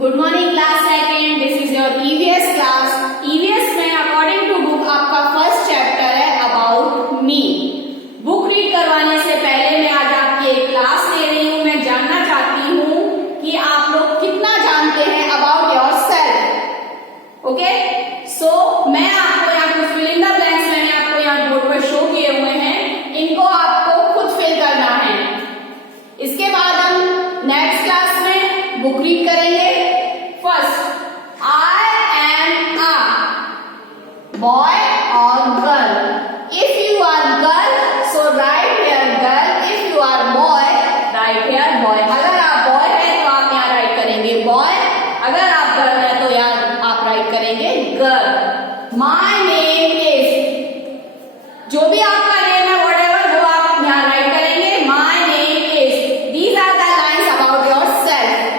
Good morning class second, this is your EVS class. EVS में according to book आपका first chapter है about me. Book read करवाने से पहले मैं आज आपकी एक क्लास ले रही हूँ। मैं जानना चाहती हूँ कि आप लोग कितना जानते हैं अबाउट योर सेल्फ। ओके, सो मैं आपको यहाँ कुछ फिल इन द ब्लैंक्स मैंने आपको यहाँ बोर्ड पर शो किए हुए हैं, इनको आपको खुद फिल करना है। इसके बाद हम नेक्स्ट क्लास में बुक रीड करेंगे। First, I am a boy और girl. If you are girl so write here girl, if you are boy write here boy. अगर आप बॉय है तो आप यहाँ राइट करेंगे बॉय, अगर आप गर्ल है तो यहाँ आप राइट करेंगे गर्ल। माय नेम इज, जो भी आपका नेम है व्हाटएवर वो आप यहाँ राइट करेंगे my name is. These are the lines about yourself.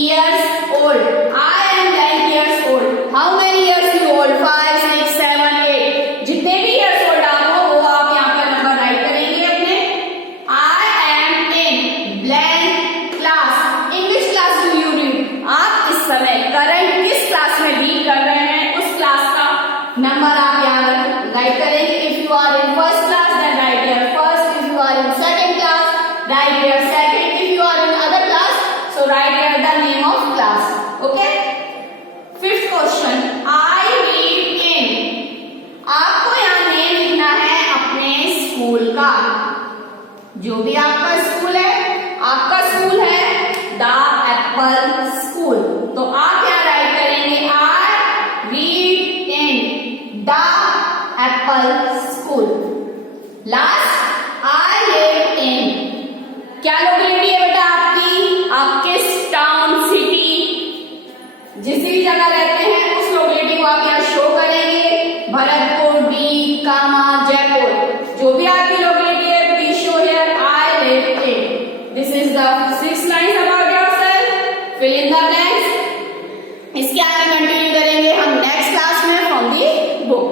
years old. I am 10 years old. How many years you old? 5, 6, 7, 8. जितने भी years old आप हो वो आप यहाँ पर नंबर राइट करेंगे अपने। I am in blank class. In which class do you read? आप इस समय करंट किस क्लास में रीड कर रहे हैं उस क्लास का नंबर आप यहाँ राइट करेंगे। If you are in first class then write here first. If you are in second class write here second. If you are in other class so write here the name of class. Okay. Fifth question, I read in. आपको यहाँ name लिखना है अपने school का। जो भी आपका school है द एप्पल स्कूल, तो आप यहाँ राइट करेंगे I read in the Apple school. Last, I live in। क्या लोकेलिटी है बेटा आपकी? आप किस टाउन सिटी जिस भी जगह रहते हैं उस लोकेलिटी को आप यहाँ शो करेंगे। भरतपुर, बीकामा, जयपुर, जो भी आपकी लोकेलिटी है please show here I live in. This is the 6 lines about yourself. Fill in the blanks. इसके आगे कंटिन्यू करेंगे हम नेक्स्ट क्लास में फ्रॉम दी बुक।